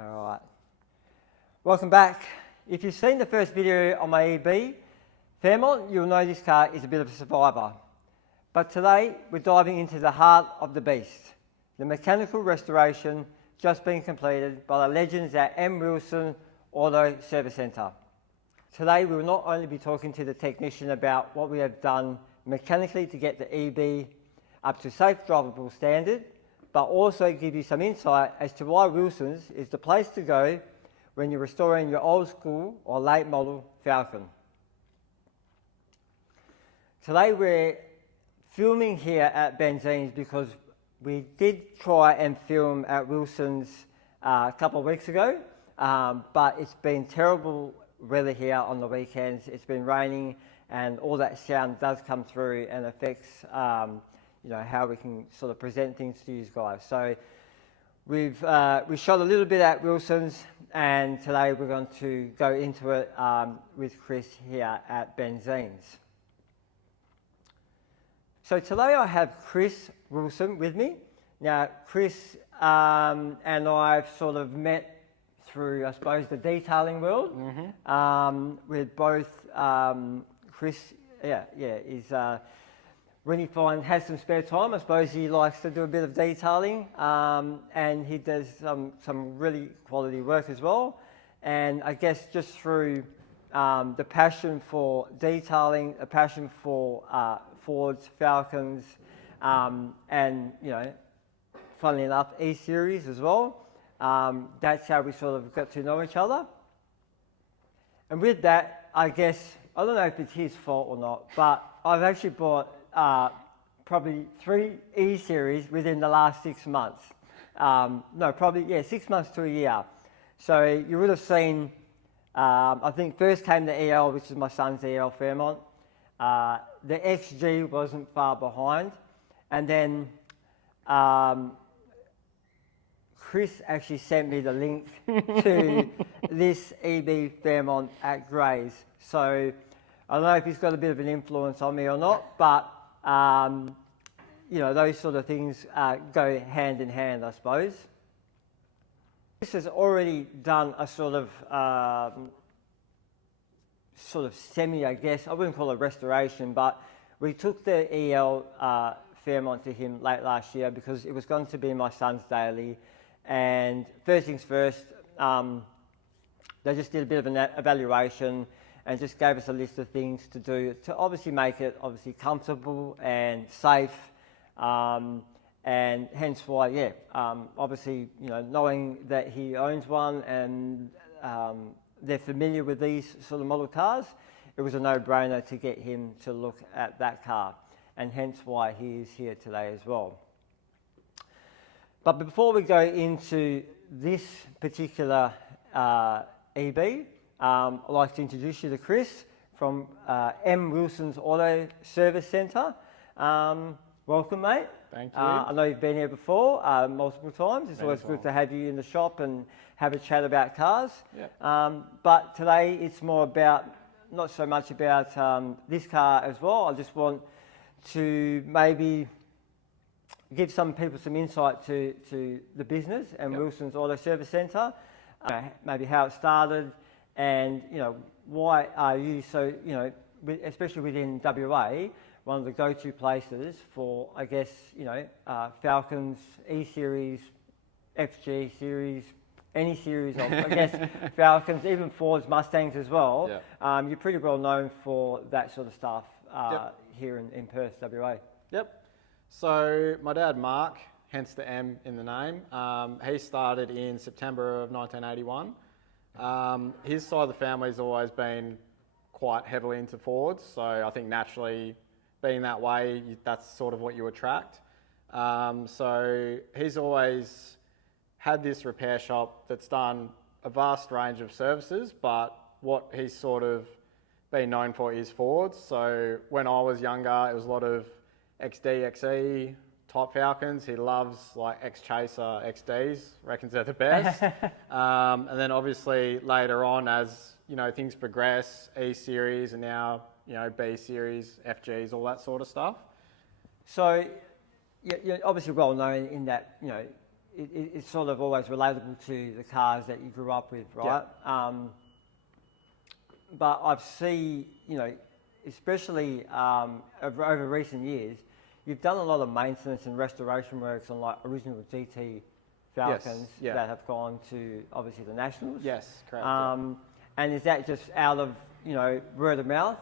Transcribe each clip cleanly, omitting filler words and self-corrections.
All right. Welcome back. If you've seen the first video on my EB Fairmont, you'll know this car is a bit of a survivor. But today, we're diving into the heart of the beast, the mechanical restoration just being completed by the legends at M. Wilson Auto Service Centre. Today, we will not only be talking to the technician about what we have done mechanically to get the EB up to safe drivable standard, but also give you some insight as to why Wilson's is the place to go when you're restoring your old school or late model Falcon. Today we're filming here at Benzine's because we did try and film at Wilson's a couple of weeks ago, but it's been terrible weather here on the weekends. It's been raining and all that sound does come through and affects how we can sort of present things to you guys. So we shot a little bit at Wilson's, and today we're going to go into it with Chris here at Benzine's. So today I have Chris Wilson with me. Now Chris and I've sort of met through, I suppose, the detailing world. With both Chris, is when he has some spare time, I suppose he likes to do a bit of detailing, and he does some really quality work as well. And I guess just through the passion for detailing, a passion for Fords, Falcons, and funnily enough, E-Series as well. That's how we sort of got to know each other. And with that, I guess, I don't know if it's his fault or not, but I've actually bought probably 3 E-Series within the last 6 months. 6 months to a year. So you would have seen, I think first came the EL, which is my son's EL Fairmont. The XG wasn't far behind. And then Chris actually sent me the link to this EB Fairmont at Gray's. So I don't know if he's got a bit of an influence on me or not, but those sort of things go hand in hand, I suppose. Chris has already done a sort of semi, I guess, I wouldn't call it restoration, but we took the EL Fairmont to him late last year because it was going to be my son's daily. And first things first, they just did a bit of an evaluation and just gave us a list of things to do to obviously make it comfortable and safe, and hence why, obviously, knowing that he owns one and they're familiar with these sort of model cars, it was a no-brainer to get him to look at that car, and hence why he is here today as well. But before we go into this particular EB, I'd like to introduce you to Chris from M. Wilson's Auto Service Centre. Welcome, mate. Thank you. I know you've been here before multiple times. It's always good to have you in the shop and have a chat about cars. Yep. But today it's more about, not so much about this car as well. I just want to maybe give some people some insight to the business and Wilson's Auto Service Centre, maybe how it started, and why are you so, especially within WA, one of the go-to places for, I guess, Falcons, E-Series, FG Series, any series of, I guess, Falcons, even Fords, Mustangs as well. Yep. You're pretty well known for that sort of stuff here in Perth, WA. Yep. So my dad, Mark, hence the M in the name, he started in September of 1981. His side of the family's always been quite heavily into Fords, so I think naturally, being that way, that's sort of what you attract. So he's always had this repair shop that's done a vast range of services, but what he's sort of been known for is Fords. So when I was younger, it was a lot of XD, XE type Falcons. He loves like X-Chaser XDs, reckons they're the best. And then obviously later on, as things progress, E-Series and now B-Series, FGs, all that sort of stuff. So you're obviously well known in that it's sort of always relatable to the cars that you grew up with, right? But I've seen, especially over recent years, you've done a lot of maintenance and restoration works on like original GT Falcons that have gone to obviously the Nationals. Yes, correct. And is that just out of word of mouth?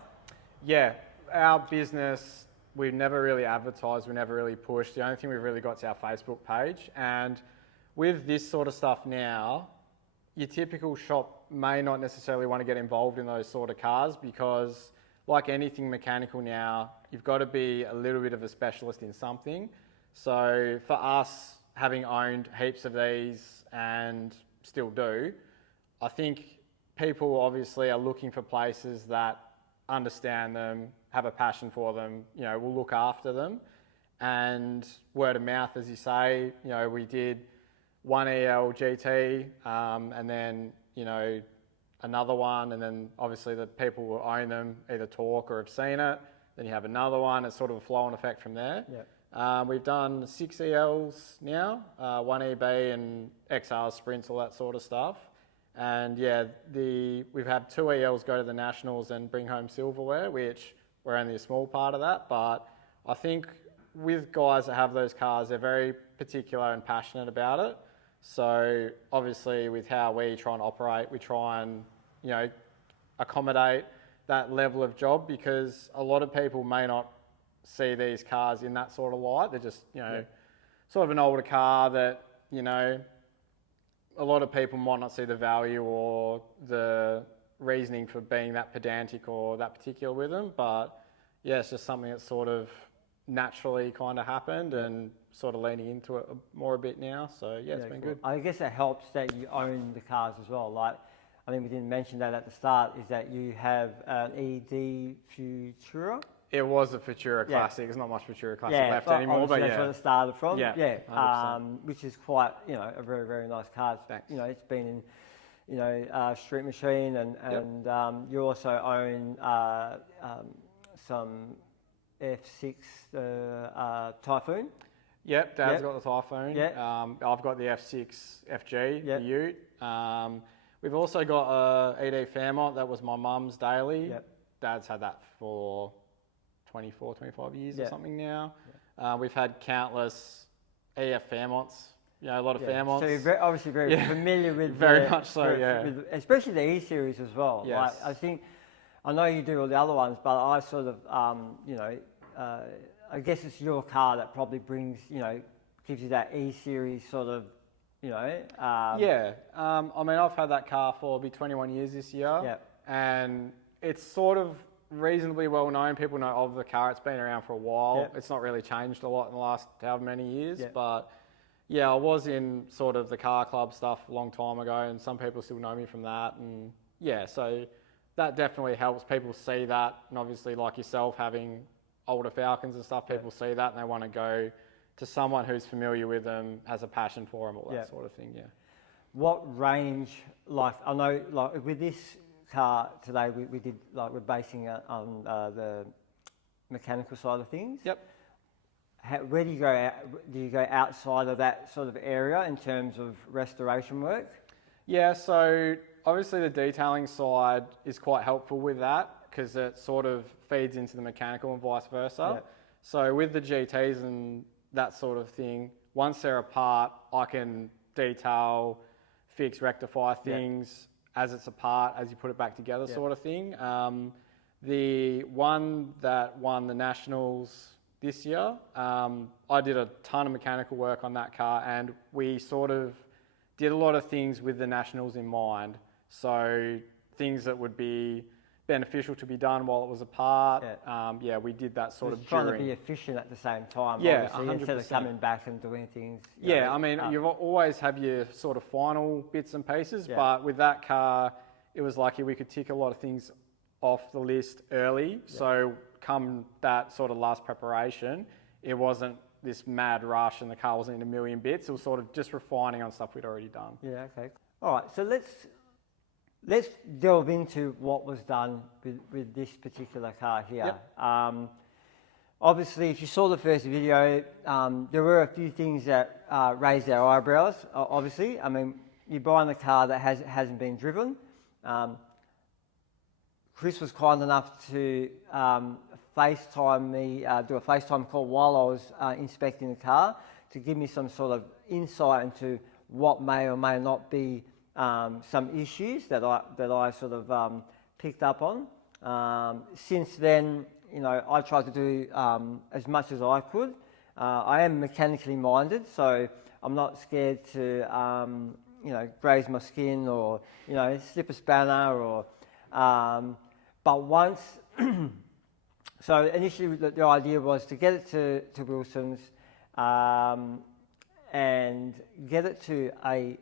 Yeah, our business, we've never really advertised, we never really pushed. The only thing we've really got is our Facebook page. And with this sort of stuff now, your typical shop may not necessarily want to get involved in those sort of cars because, like anything mechanical now, you've got to be a little bit of a specialist in something. So for us, having owned heaps of these and still do, I think people obviously are looking for places that understand them, have a passion for them, will look after them. And word of mouth, as you say, we did one EL GT and then, another one, and then obviously the people who own them either talk or have seen it. Then you have another one. It's sort of a flow-on effect from there. Yep. We've done 6 ELs now, 1 EB and XR sprints, all that sort of stuff. And we've had 2 ELs go to the Nationals and bring home silverware, which we're only a small part of that. But I think with guys that have those cars, they're very particular and passionate about it. So obviously with how we try and operate, we try and, accommodate that level of job because a lot of people may not see these cars in that sort of light. They're just, sort of an older car that, a lot of people might not see the value or the reasoning for being that pedantic or that particular with them. But yeah, it's just something that sort of naturally kind of happened and sort of leaning into it more a bit now. So yeah, it's been good. I guess it helps that you own the cars as well. Like, I think we didn't mention that at the start, is that you have an ED Futura. It was a Futura Classic. There's not much Futura Classic left anymore, but that's where it started from. Yeah, which is quite, a very, very nice car. Thanks. It's been in, Street Machine and you also own some F6 Typhoon. Yep, Dad's got the Typhoon. Yeah. I've got the F6 FG, the Ute. We've also got a EB Fairmont. That was my mum's daily. Yep. Dad's had that for 24, 25 years or something now. We've had countless EF Fairmonts, a lot of Fairmonts. So you're obviously very familiar with very much so, with, especially the E-Series as well. Yes. Like, I know you do all the other ones, but I sort of, I guess it's your car that probably brings, gives you that E-Series sort of, I mean, I've had that car for, it'll be 21 years this year. Yeah. And it's sort of reasonably well known. People know of the car. It's been around for a while. Yeah. It's not really changed a lot in the last however many years. Yeah. But yeah, I was in sort of the car club stuff a long time ago, and some people still know me from that. And yeah, so that definitely helps people see that. And obviously, like yourself, having older Falcons and stuff, people see that and they want to go to someone who's familiar with them, has a passion for them, all that sort of thing, What range, I know, with this car today, we did, we're basing it on the mechanical side of things. Yep. Where do you go? Do you go outside of that sort of area in terms of restoration work? Yeah, so obviously the detailing side is quite helpful with that because it sort of feeds into the mechanical and vice versa. Yep. So with the GTs and that sort of thing, once they're apart, I can detail, fix, rectify things as it's apart, as you put it back together sort of thing. The one that won the Nationals this year, I did a ton of mechanical work on that car and we sort of did a lot of things with the Nationals in mind. So things that would be beneficial to be done while it was apart. We did that sort of trying to be efficient at the same time. Yeah, obviously, 100%. Instead of coming back and doing things. I mean, you always have your sort of final bits and pieces, but with that car, it was lucky we could tick a lot of things off the list early. So come that sort of last preparation, it wasn't this mad rush and the car wasn't in a million bits. It was sort of just refining on stuff we'd already done. Yeah, okay. All right, so let's delve into what was done with this particular car here. Obviously, if you saw the first video, there were a few things that raised our eyebrows, obviously. I mean, you're buying a car that hasn't been driven. Chris was kind enough to FaceTime me, do a FaceTime call while I was inspecting the car to give me some sort of insight into what may or may not be some issues that I sort of picked up on. Since then, you know, I tried to do as much as I could. I am mechanically minded, so I'm not scared to, you know, graze my skin or, you know, slip a spanner or. But once, so initially the idea was to get it to Wilson's and get it to a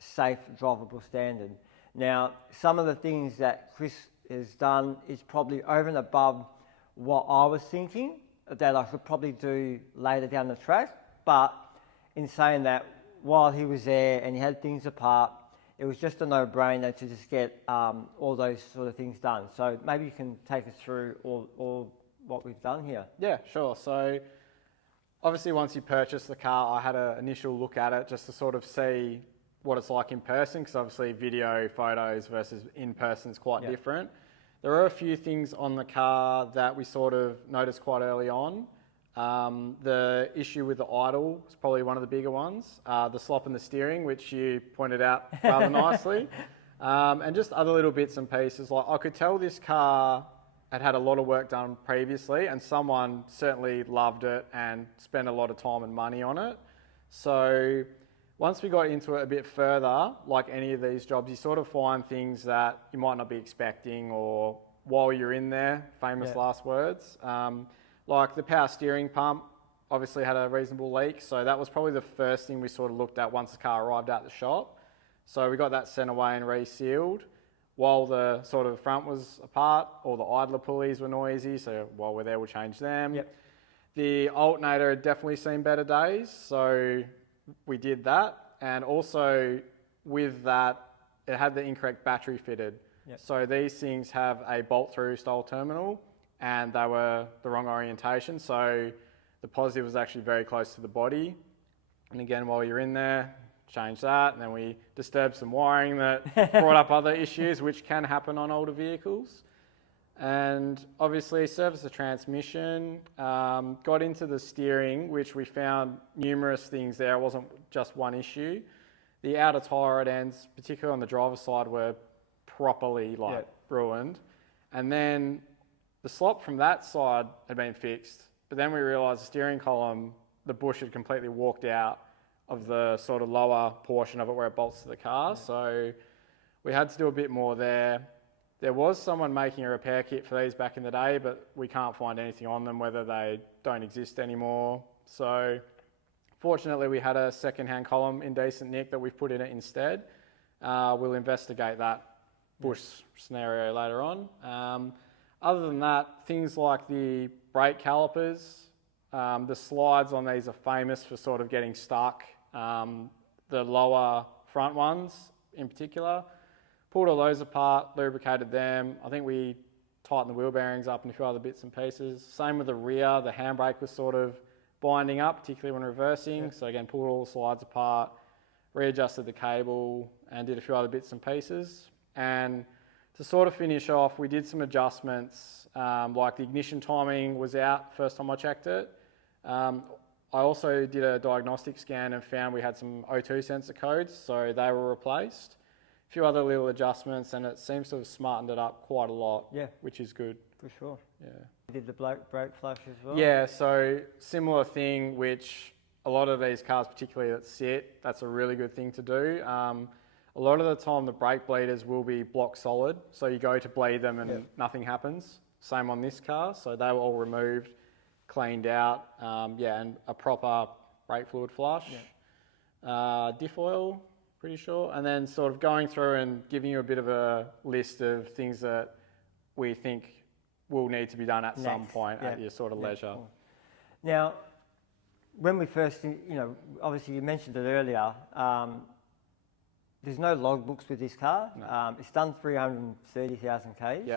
safe drivable standard. Now, some of the things that Chris has done is probably over and above what I was thinking that I could probably do later down the track. But in saying that, while he was there and he had things apart, it was just a no-brainer to just get all those sort of things done. So maybe you can take us through all what we've done here. Yeah, sure. So obviously once you purchase the car, I had an initial look at it just to sort of see what it's like in person, because obviously video, photos versus in person is quite different. There are a few things on the car that we sort of noticed quite early on. The issue with the idle is probably one of the bigger ones. The slop in the steering, which you pointed out rather nicely. And just other little bits and pieces. Like I could tell this car had a lot of work done previously, and someone certainly loved it and spent a lot of time and money on it. So once we got into it a bit further, like any of these jobs, you sort of find things that you might not be expecting, or while you're in there, famous last words. Like the power steering pump obviously had a reasonable leak, so that was probably the first thing we sort of looked at once the car arrived at the shop. So we got that sent away and resealed. While the sort of front was apart, all the idler pulleys were noisy, so while we're there we'll change them. The alternator had definitely seen better days, so we did that. And also with that, it had the incorrect battery fitted. So these things have a bolt-through style terminal, and they were the wrong orientation. So the positive was actually very close to the body. And again, while you're in there, change that. And then we disturbed some wiring that brought up other issues, which can happen on older vehicles. And obviously serviced the transmission, got into the steering, which we found numerous things there. It wasn't just one issue. The outer tyre ends, particularly on the driver's side, were properly ruined. And then the slop from that side had been fixed, but then we realised the steering column, the bush had completely walked out of the sort of lower portion of it where it bolts to the car. So we had to do a bit more there. There was someone making a repair kit for these back in the day, but we can't find anything on them, whether they don't exist anymore. So fortunately we had a second-hand column in decent nick that we've put in it instead. We'll investigate that bush scenario later on. Other than that, things like the brake calipers, the slides on these are famous for sort of getting stuck. The lower front ones in particular. Pulled all those apart, lubricated them. I think we tightened the wheel bearings up and a few other bits and pieces. Same with the rear, the handbrake was sort of binding up, particularly when reversing. So again, pulled all the slides apart, readjusted the cable and did a few other bits and pieces. And to sort of finish off, we did some adjustments, like the ignition timing was out first time I checked it. I also did a diagnostic scan and found we had some O2 sensor codes, so they were replaced. A few other little adjustments, and it seems to have smartened it up quite a lot, which is good. For sure. You did the brake flush as well? Yeah, so similar thing, which a lot of these cars, particularly that sit, that's a really good thing to do. A lot of the time the brake bleeders will be block solid, so you go to bleed them and nothing happens. Same on this car, so they were all removed, cleaned out, and a proper brake fluid flush. Diff oil, pretty sure, and then sort of going through and giving you a bit of a list of things that we think will need to be done at some point at your sort of leisure. Cool. Now, when we first, obviously you mentioned it earlier, there's no logbooks with this car. No. It's done 330,000 Ks.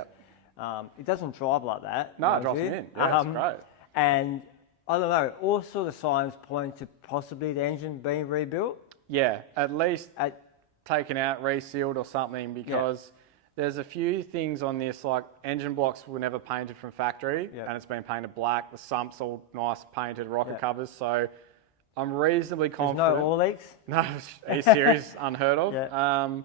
It doesn't drive like that. No, it drops in. Yeah, it's great. And I don't know, all sort of signs point to possibly the engine being rebuilt. Yeah, at least taken out, resealed or something, because there's a few things on this, like engine blocks were never painted from factory and it's been painted black. The sump's all nice painted rocker covers. So I'm reasonably confident. There's no oil leaks? No, E-Series, unheard of.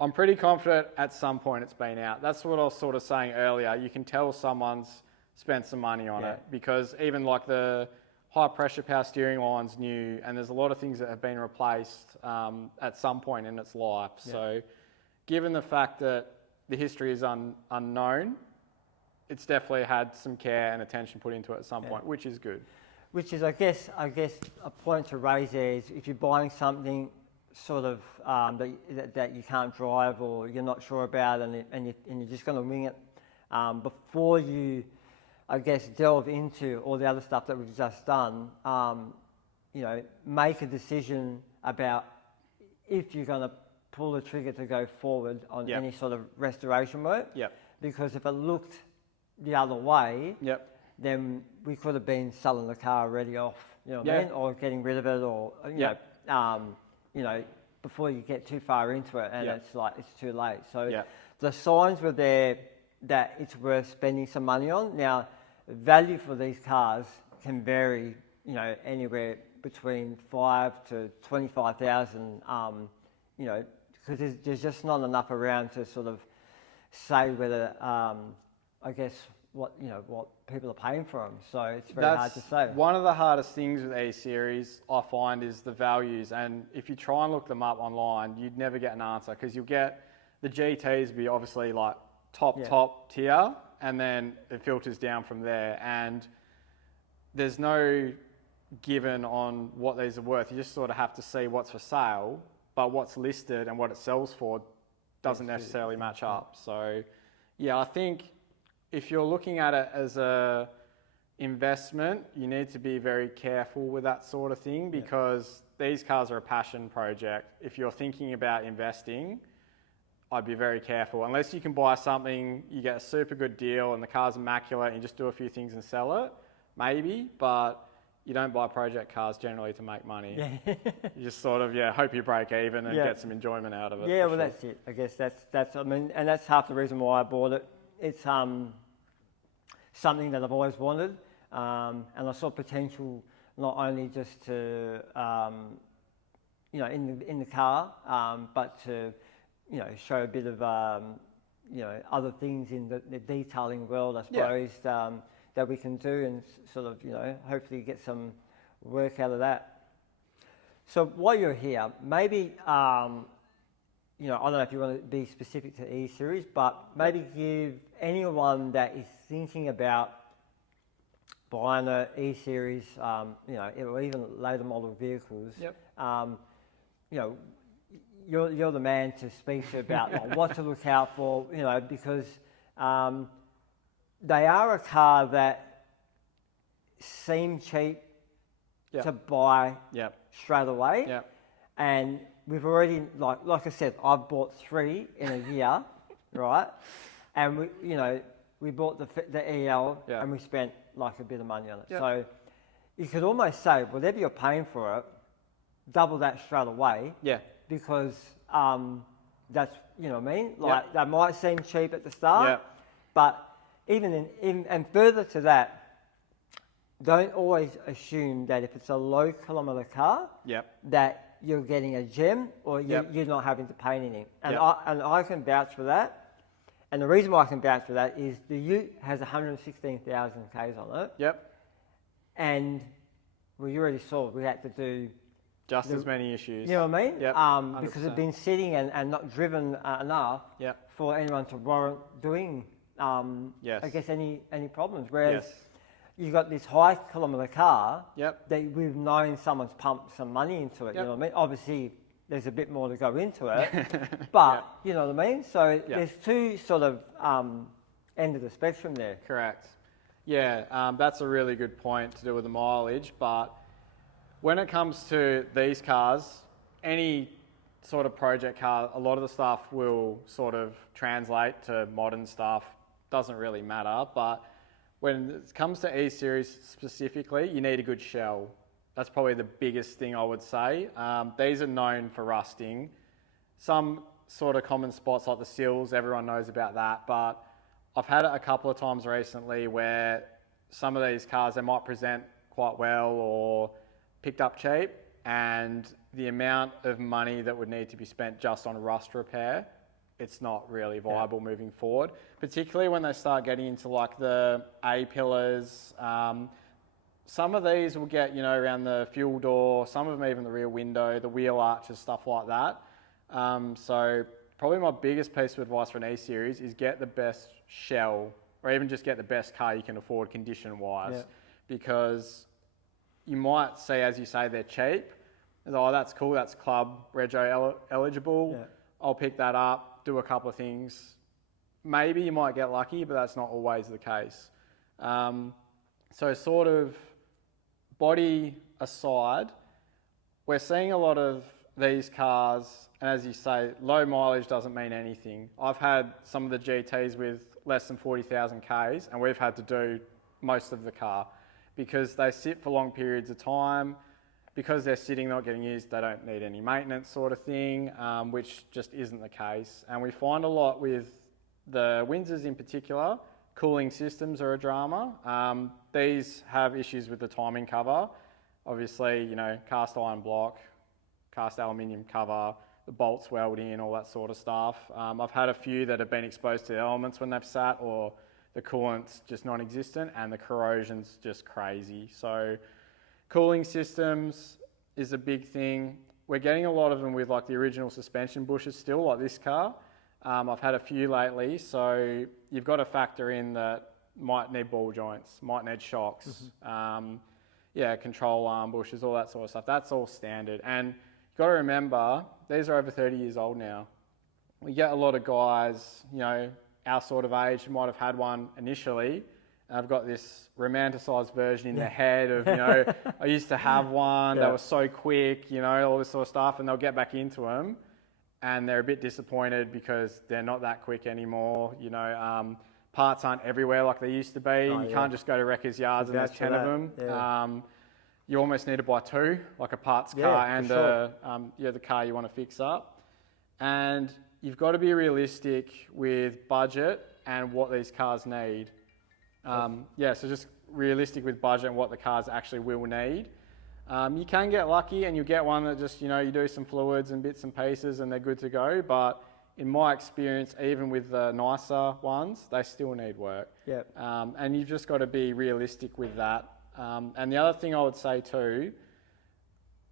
I'm pretty confident at some point it's been out. That's what I was sort of saying earlier. You can tell someone's spent some money on it, because even like the high pressure power steering line's new, and there's a lot of things that have been replaced at some point in its life. So given the fact that the history is unknown, it's definitely had some care and attention put into it at some point, which is good. Which is, I guess, a point to raise there is if you're buying something sort of that you can't drive or you're not sure about, and you're just going to wing it before you, I guess, delve into all the other stuff that we've just done. You know, make a decision about if you're going to pull the trigger to go forward on any sort of restoration work. Because if it looked the other way, then we could have been selling the car already off, you know what I mean? Or getting rid of it, or you know, before you get too far into it, and it's like it's too late. So the signs were there that it's worth spending some money on. Now, value for these cars can vary, you know, anywhere between $5,000 to $25,000. You know, because there's just not enough around to sort of say whether, I guess, what people are paying for them. So it's very hard to say. One of the hardest things with E-Series, I find, is the values. And if you try and look them up online, you'd never get an answer, because you'll get the GTs be obviously like top tier, and then it filters down from there. And there's no given on what these are worth. You just sort of have to see what's for sale, but what's listed and what it sells for doesn't necessarily match up. So yeah, I think if you're looking at it as a investment, you need to be very careful with that sort of thing, because these cars are a passion project. If you're thinking about investing, I'd be very careful. Unless you can buy something, you get a super good deal and the car's immaculate and you just do a few things and sell it, maybe, but you don't buy project cars generally to make money. You just sort of, hope you break even and get some enjoyment out of it. Yeah, well, that's it. I guess that's, I mean, and that's half the reason why I bought it. It's something that I've always wanted, and I saw potential not only just to, you know, in the car, but to, you know, show a bit of, you know, other things in the detailing world, I suppose, that we can do, and sort of, you know, hopefully get some work out of that. So while you're here, maybe, you know, I don't know if you want to be specific to E-Series, but maybe give anyone that is thinking about buying an E-Series, you know, or even later model vehicles, you know, you're the man to speak to about like, what to look out for, you know, because they are a car that seem cheap to buy straight away. And we've already, like I said, I've bought 3 in a year, right? And we, you know, we bought the EL and we spent like a bit of money on it. So you could almost say, whatever you're paying for it, double that straight away. Because that's, you know what I mean? Like they might seem cheap at the start, but even and further to that, don't always assume that if it's a low kilometre car, that you're getting a gem or you're not having to pay anything. And I can vouch for that. And the reason why I can vouch for that is the Ute has 116,000 Ks on it. And well, you already saw we had to do just as many issues. You know what I mean? Because it's been sitting and not driven enough for anyone to warrant doing, I guess, any problems. Whereas you've got this high kilometre car that we've known someone's pumped some money into it. You know what I mean? Obviously, there's a bit more to go into it, but you know what I mean? So there's 2 sort of end of the spectrum there. Correct. Yeah, that's a really good point to do with the mileage, but when it comes to these cars, any sort of project car, a lot of the stuff will sort of translate to modern stuff. Doesn't really matter, but when it comes to E-Series specifically, you need a good shell. That's probably the biggest thing I would say. These are known for rusting. Some sort of common spots like the sills, everyone knows about that, but I've had it a couple of times recently where some of these cars, they might present quite well or picked up cheap, and the amount of money that would need to be spent just on rust repair, it's not really viable moving forward, particularly when they start getting into like the A-pillars. Some of these will get, you know, around the fuel door, some of them even the rear window, the wheel arches, stuff like that. So probably my biggest piece of advice for an E-Series is get the best shell, or even just get the best car you can afford condition-wise, because you might see, as you say, they're cheap. Oh, that's cool, that's club rego eligible. Yeah. I'll pick that up, do a couple of things. Maybe you might get lucky, but that's not always the case. So sort of body aside, we're seeing a lot of these cars, and as you say, low mileage doesn't mean anything. I've had some of the GTs with less than 40,000 Ks, and we've had to do most of the car because they sit for long periods of time. Because they're sitting, not getting used, they don't need any maintenance sort of thing, which just isn't the case. And we find a lot with the Windsors in particular, cooling systems are a drama. These have issues with the timing cover. Obviously, you know, cast iron block, cast aluminium cover, the bolts weld in, all that sort of stuff. I've had a few that have been exposed to the elements when they've sat, or the coolant's just non-existent and the corrosion's just crazy. So cooling systems is a big thing. We're getting a lot of them with like the original suspension bushes still, like this car. I've had a few lately, so you've got to factor in that might need ball joints, might need shocks, control arm bushes, all that sort of stuff. That's all standard. And you've got to remember, these are over 30 years old now. We get a lot of guys, you know, our sort of age who might have had one initially, and I've got this romanticised version in their head of, you know, I used to have one, they were so quick, you know, all this sort of stuff, and they'll get back into them, and they're a bit disappointed because they're not that quick anymore. You know, parts aren't everywhere like they used to be. You can't just go to wreckers' yards and there's 10 of them. Yeah. You almost need to buy two, like a parts car and the car you want to fix up. And you've got to be realistic with budget and what these cars need. So just realistic with budget and what the cars actually will need. You can get lucky and you get one that just, you know, you do some fluids and bits and pieces and they're good to go. But in my experience, even with the nicer ones, they still need work. And you've just got to be realistic with that. And the other thing I would say too,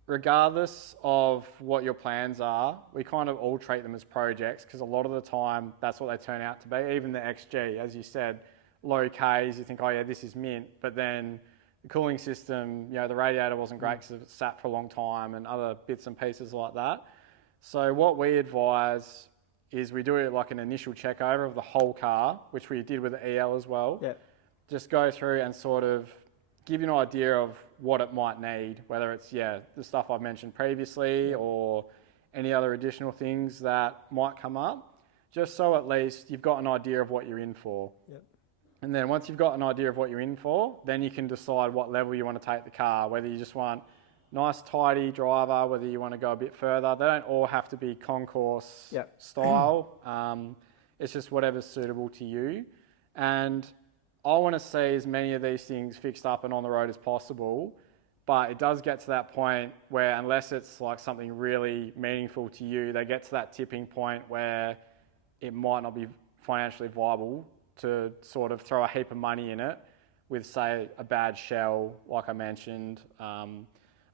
regardless of what your plans are, we kind of all treat them as projects because a lot of the time that's what they turn out to be. Even the XG, as you said, low Ks, you think, oh yeah, this is mint, but then the cooling system, you know, the radiator wasn't great because it sat for a long time and other bits and pieces like that. So what we advise is we do it like an initial check over of the whole car, which we did with the EL as well. Just go through and sort of give you an idea of what it might need, whether it's, the stuff I've mentioned previously or any other additional things that might come up, just so at least you've got an idea of what you're in for. And then once you've got an idea of what you're in for, then you can decide what level you want to take the car, whether you just want nice, tidy driver, whether you want to go a bit further. They don't all have to be concourse style. It's just whatever's suitable to you. And I want to see as many of these things fixed up and on the road as possible, but it does get to that point where unless it's like something really meaningful to you, they get to that tipping point where it might not be financially viable to sort of throw a heap of money in it with, say, a bad shell, like I mentioned,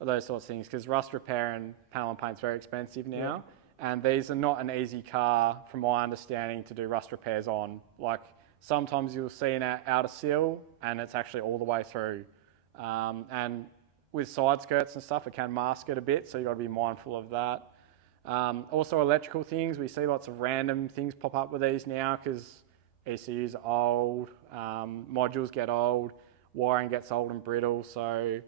those sorts of things, because rust repair and panel and paint is very expensive now, and these are not an easy car, from my understanding, to do rust repairs on. Like, sometimes you'll see an outer seal and it's actually all the way through. And with side skirts and stuff, it can mask it a bit, so you've got to be mindful of that. Also electrical things, we see lots of random things pop up with these now because ECUs are old, modules get old, wiring gets old and brittle, so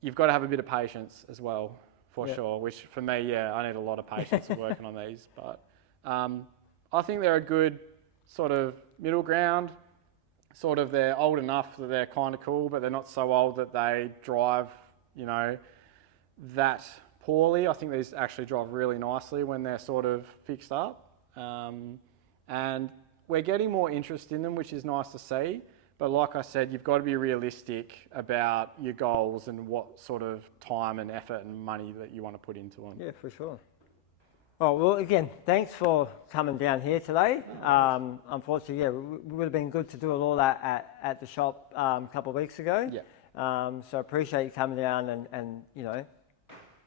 you've got to have a bit of patience as well, for sure, which for me, I need a lot of patience working on these. But I think they're a good sort of middle ground. sort of, they're old enough that they're kind of cool, but they're not so old that they drive, that poorly. I think these actually drive really nicely when they're sort of fixed up. And we're getting more interest in them, which is nice to see. But like I said, you've got to be realistic about your goals and what sort of time and effort and money that you want to put into them. Yeah, for sure. Oh, well, again, thanks for coming down here today. Unfortunately, yeah, it would have been good to do all that at the shop a couple of weeks ago. Yeah. So I appreciate you coming down and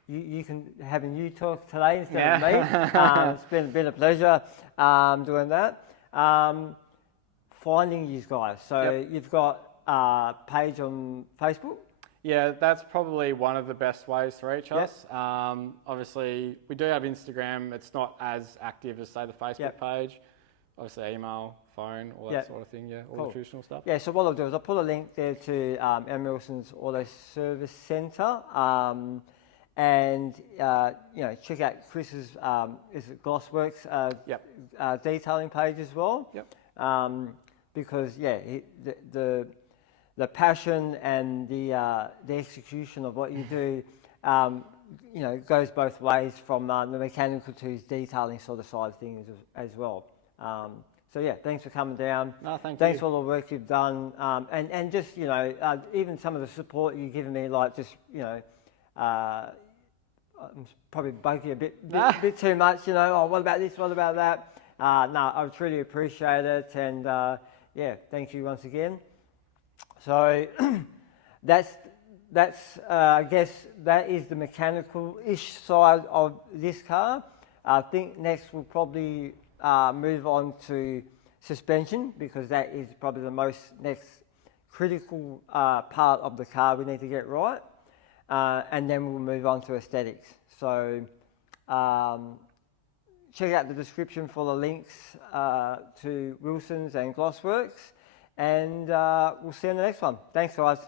you can having you talk today instead of me. It's been a pleasure doing that. Finding you guys. So you've got a page on Facebook? Yeah, that's probably one of the best ways to reach us. Obviously, we do have Instagram. It's not as active as, say, the Facebook page. Obviously, email, phone, all that sort of thing. Yeah, all the traditional stuff. Yeah, so what I'll do is I'll put a link there to M. Wilson's Auto Service Centre. And check out Chris's is it Glossworks detailing page as well. Because the passion and the execution of what you do, goes both ways from the mechanical to his detailing sort of side of things as well. So yeah, thanks for coming down. No, thanks for all the work you've done, and just even some of the support you've given me, like just probably bug you a bit too much. Oh, what about this? What about that? No, I truly appreciate it, and thank you once again. So that's I guess that is the mechanical-ish side of this car. I think next we'll probably move on to suspension, because that is probably the next critical part of the car we need to get right, and then we'll move on to aesthetics. So check out the description for the links to Wilson's and Glossworks, and we'll see you in the next one. Thanks, guys.